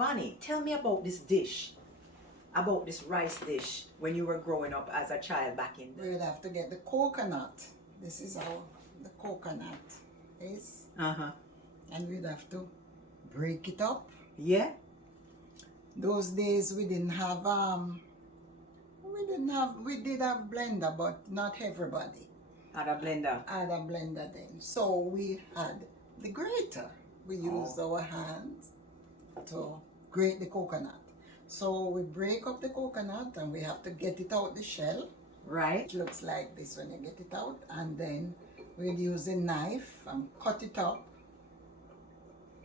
Vanny, tell me about this dish, about this rice dish when you were growing up as a child back in the... We would have to get the coconut. This is how the coconut is. And we'd have to break it up. Yeah? Those days we didn't have we did have blender, but not everybody Had a blender. had a blender then. So we had the grater. We used our hands to grate the coconut. So we break up the coconut and we have to get it out the shell. Right. It looks like this when you get it out, and then we'll use a knife and cut it up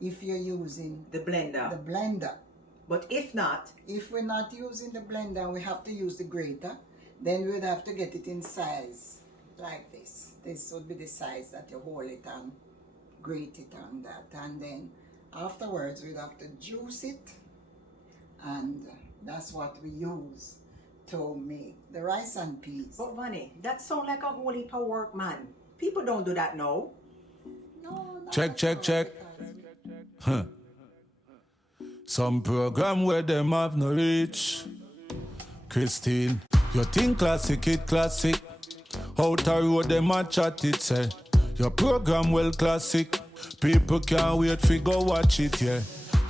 if you're using The blender. the blender. But if not, If we're not using the blender and we have to use the grater, then we would have to get it in size like this. This would be the size that you hold it and grate it on that. And then afterwards we'd have to juice it, and that's what we use to make the rice and peas. but Vanny, that sound like a whole heap of work, man. People don't do that now. No, not Check, at check, all, check. because Huh. Some program where them have no reach. Christine, you think classic, it classic. Out the road them a chat it say. Your program well classic. People can't wait for go watch it, yeah.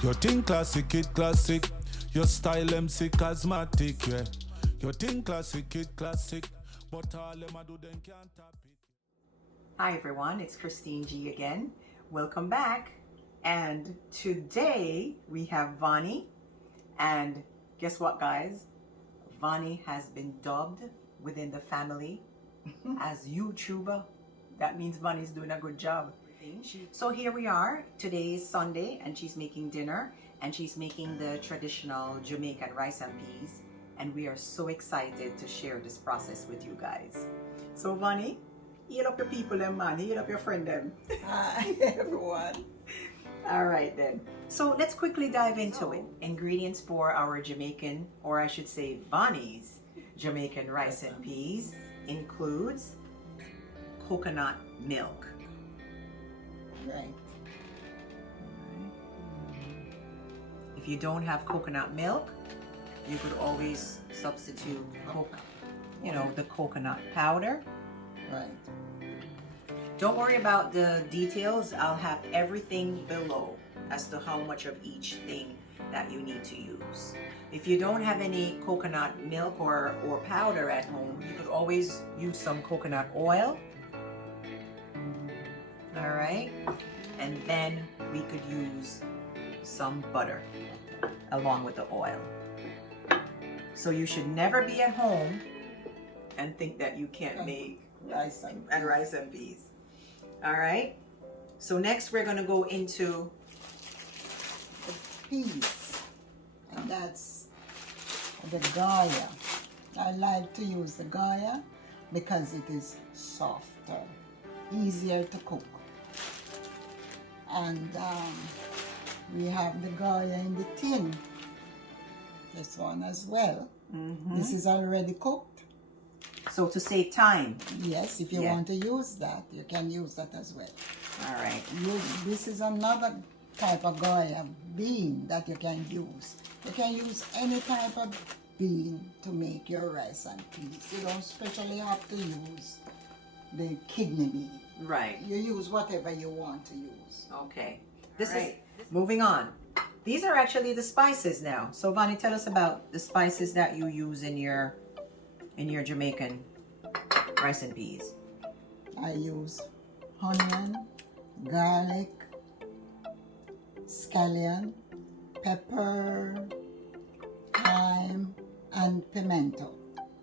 You think classic, it classic. Your style MC cosmetic, yeah. You think classic, it classic. But all them a do them can't tap it. Hi everyone, it's Christine G again. Welcome back. And today we have Vanny. And guess what, guys? Vanny has been dubbed within the family as YouTuber. That means Vanny's doing a good job. So here we are. Today is Sunday and she's making dinner, and she's making the traditional Jamaican rice and peas. And we are so excited to share this process with you guys. So Vanny, heal up your people them, man. Heal up your friend them. hi everyone. All right then. So let's quickly dive into it. Ingredients for our Jamaican, or I should say Vanny's Jamaican rice and peas includes coconut milk. Right. If you don't have coconut milk, you could always substitute the coconut powder. Right. Don't worry about the details. I'll have everything below as to how much of each thing that you need to use. If you don't have any coconut milk or powder at home, you could always use some coconut oil. All right. And then we could use some butter along with the oil. So you should never be at home and think that you can't make Rice and rice and peas. All right. So next we're going to go into the peas, and that's the Goya. I like to use the Goya because it is softer, easier to cook. And we have the Goya in the tin. This one as well. This is already cooked. so to save time. Yes, if you want to use that, you can use that as well. All right. This is another type of Goya bean that you can use. You can use any type of bean to make your rice and peas. You don't especially have to use the kidney bean. Right. You use whatever you want to use. Okay. This is moving on. These are actually the spices now. So Vanny, tell us about the spices that you use in your Jamaican rice and peas. I use onion, garlic, scallion, pepper, thyme, and pimento.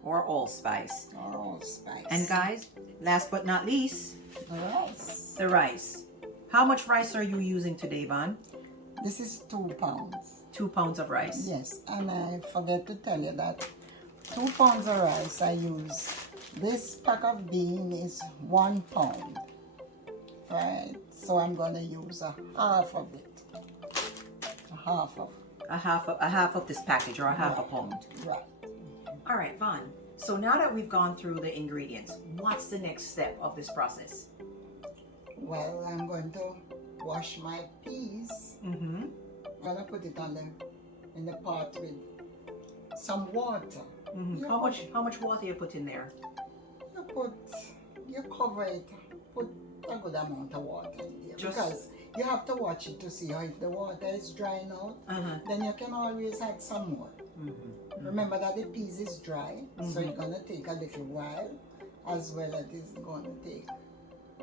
Or allspice. Or allspice. And guys, last but not least, the rice. the rice. How much rice are you using today, Van? This is 2 pounds. 2 pounds of rice. Yes, and I forget to tell you that 2 pounds of rice I use. This pack of bean is 1 pound. Right? So I'm gonna use a half of it. A half of this package, or a half a pound. Right. All right, Van. So now that we've gone through the ingredients, what's the next step of this process? Well, I'm going to wash my peas I'm gonna put it on in the pot with some water. You How much water you put in there? You cover it, put a good amount of water in there, because you have to watch it to see how, if the water is drying out, then you can always add some more. Remember that the peas is dry, so it's gonna take a little while, as well as it's gonna take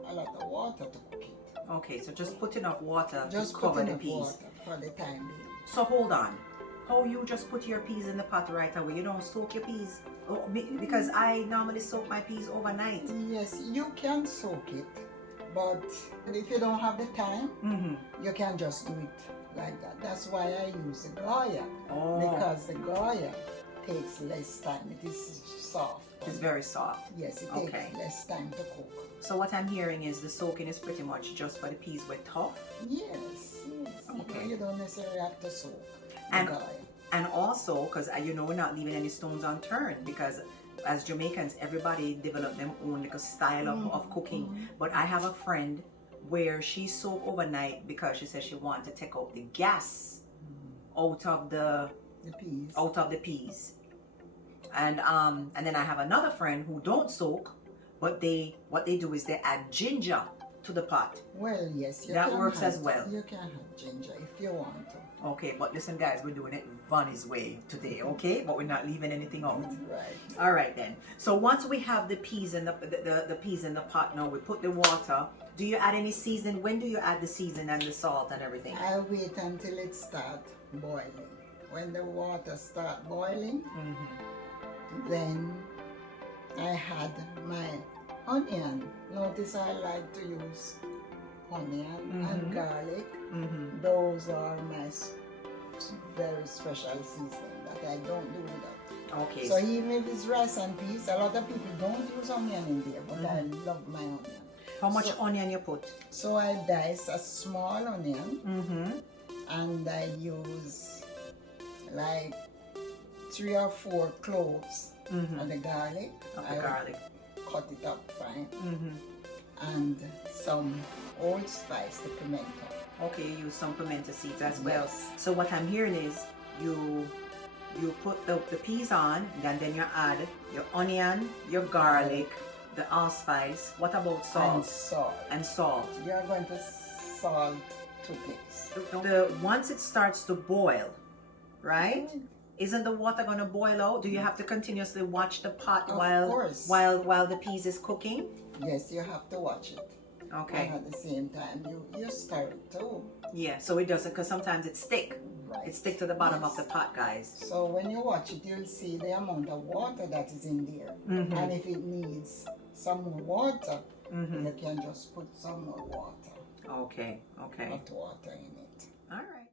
a lot of water to cook it. Okay, so just put enough water Just to cover put the enough peas. water for the time being. So hold on. How you just put your peas in the pot right away? You don't soak your peas? Oh, because I normally soak my peas overnight. Yes, you can soak it, but if you don't have the time, you can just do it like that. That's why I use the Goya, because the Goya takes less time. It is soft. It's very soft. Yes, it takes less time to cook. So what I'm hearing is the soaking is pretty much just for the peas were tough. Yes. Okay. You don't necessarily have to soak. And also, because we're not leaving any stones unturned, because as Jamaicans, everybody develop their own like a style of cooking. But I have a friend where she soaked overnight because she said she wanted to take out the gas out of the peas. And then I have another friend who don't soak, but what they do is they add ginger to the pot. Well, yes, that works as well. You can have ginger if you want to. Okay, but listen guys, we're doing it Vanny's way today, okay? But we're not leaving anything out. Right. All right then. So once we have the peas in the peas in the pot now, we put the water. Do you add any seasoning? When do you add the seasoning and the salt and everything? I wait until it starts boiling. When the water starts boiling, then I had my onion. Notice I like to use onion and garlic. Those are my very special seasoning that I don't do without. Okay. So even if it's rice and peas, a lot of people don't use onion in there, but I love my onion. How much onion you put? So I dice a small onion, and I use like 3 or 4 cloves of the garlic. Cut it up fine. And some Allspice, the pimento. Okay, you use some pimento seeds as well. So what I'm hearing is you put the peas on, and then you add your onion, your garlic, the allspice. What about salt? And salt. You're going to salt to taste. Once it starts to boil, right? Isn't the water going to boil out? Do you have to continuously watch the pot while the peas is cooking? Yes, you have to watch it. Okay. And at the same time, you stir it too. Yeah, so it doesn't, because sometimes it stick. Right. It stick to the bottom of the pot, guys. So when you watch it, you'll see the amount of water that is in there. And if it needs some more water, you can just put some more water. Okay. Hot water in it. All right.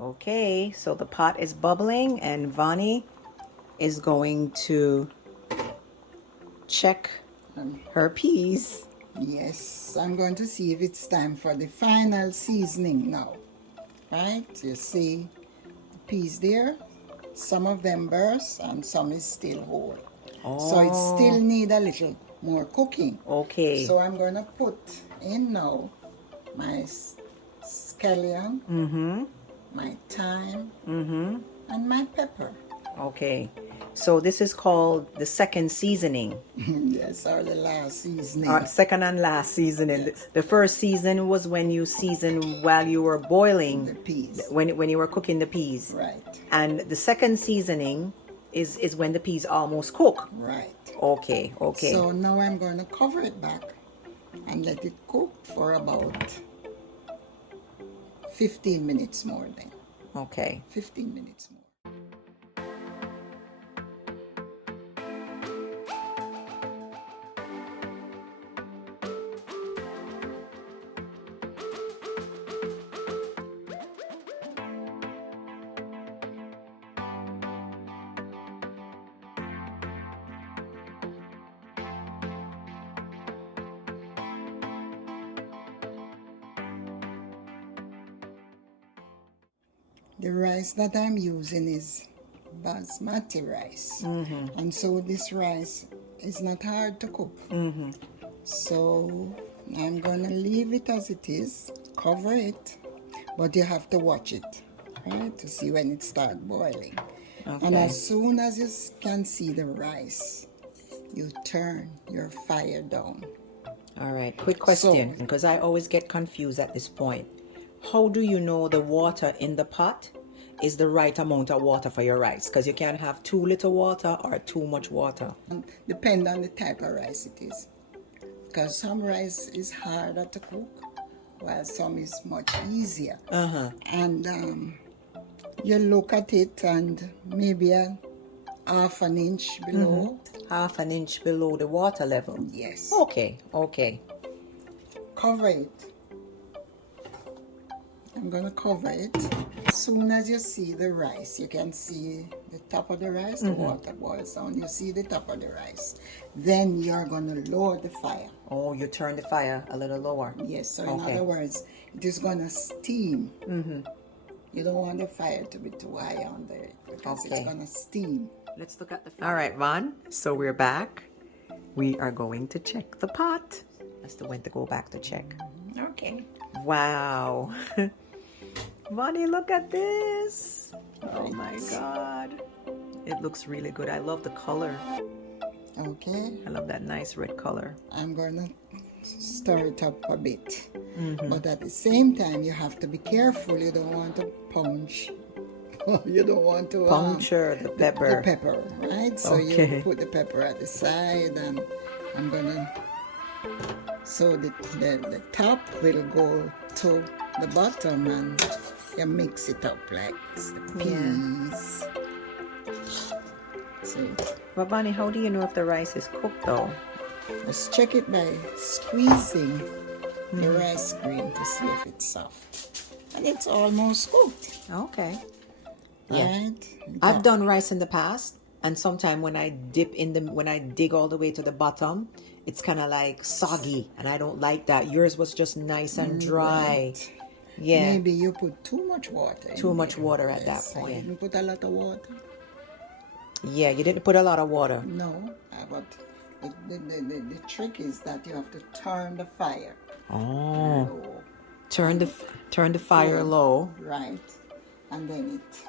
Okay, so the pot is bubbling and Vanny is going to check her peas. Yes, I'm going to see if it's time for the final seasoning now. Right, you see the peas there. Some of them burst and some is still whole. So it still need a little more cooking. Okay. So I'm going to put in now my scallion, my thyme, and my pepper. Okay. So this is called the second seasoning. Yes, or the last seasoning. Second and last seasoning. Yes. The first season was when you seasoned while you were boiling the peas. When you were cooking the peas. Right. And the second seasoning is when the peas almost cook. Right. Okay. So now I'm going to cover it back and let it cook for about 15 minutes more then. Okay. 15 minutes more. The rice that I'm using is Basmati rice. And so this rice is not hard to cook. So I'm gonna leave it as it is, cover it, but you have to watch it, right, to see when it starts boiling. And as soon as you can see the rice, you turn your fire down. All right, quick question, because I always get confused at this point. How do you know the water in the pot is the right amount of water for your rice? Because you can't have too little water or too much water. Depend on the type of rice it is. Because some rice is harder to cook, while some is much easier. And you look at it and maybe a half an inch below. Half an inch below the water level? Yes. Okay. Cover it. I'm gonna cover it. As soon as you see the rice, you can see the top of the rice, the water boils down. You see the top of the rice. Then you're gonna lower the fire. Oh, you turn the fire a little lower. Yes, so in other words, it is gonna steam. You don't want the fire to be too high under it because it's gonna steam. Let's look at the fire. All right, Von, so we're back. We are going to check the pot. That's the when to go back to check. Okay. Wow. Vanny, look at this. Oh my God. It looks really good. I love the color. Okay. I love that nice red color. I'm gonna stir it up a bit. But at the same time, you have to be careful. You don't want to punch. You don't want to puncture the pepper. The pepper, right? So you put the pepper at the side, and I'm gonna. So the top will go to the bottom, and you mix it up like the peas. See. But Bonnie, how do you know if the rice is cooked though? Just check it by squeezing the rice grain to see if it's soft. And it's almost cooked. Okay. Right? I've done rice in the past, and sometimes when I dig all the way to the bottom, it's kind of like soggy, and I don't like that. Yours was just nice and dry. Right. Yeah. Maybe you put too much water. Too much water at that I point. didn't put a lot of water. Yeah, you didn't put a lot of water. No, but the trick is that you have to turn the fire low. Turn the fire low. Right. And then it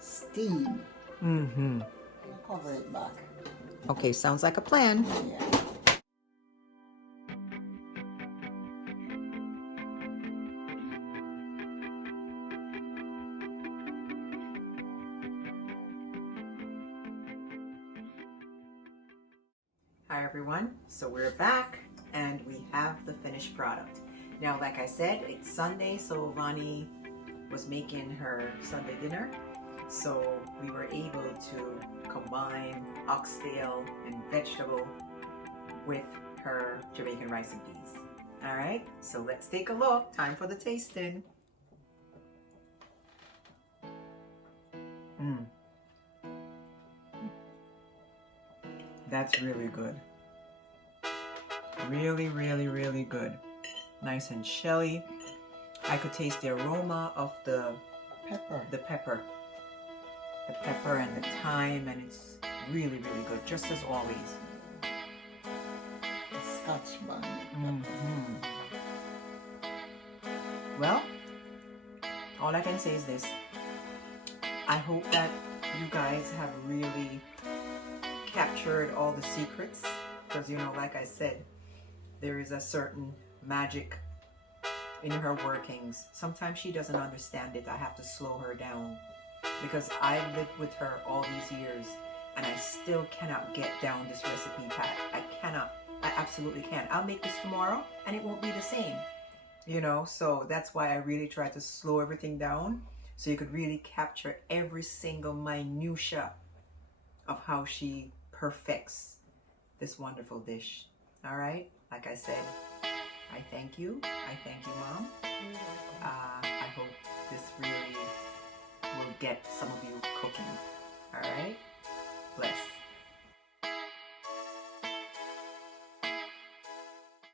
steam. Cover it back. Okay, sounds like a plan. Yeah. Hi everyone, so we're back and we have the finished product. Now, like I said, it's Sunday, so Vanny was making her Sunday dinner. So we were able to combine oxtail and vegetable with her Jamaican rice and peas. All right, so let's take a look. Time for the tasting. That's really good. Really, really, really good. Nice and shelly. I could taste the aroma of the pepper. The pepper and the thyme, and it's really, really good, just as always. The Scotch bonnet. Well, all I can say is this. I hope that you guys have really captured all the secrets, because like I said, there is a certain magic in her workings. Sometimes she doesn't understand it. I have to slow her down, because I've lived with her all these years and I still cannot get down this recipe pad. I absolutely can't. I'll make this tomorrow and it won't be the same, so that's why I really try to slow everything down, so you could really capture every single minutia of how she perfects this wonderful dish. All right, like I said, I thank you, Mom. I hope this really will get some of you cooking. All right, bless.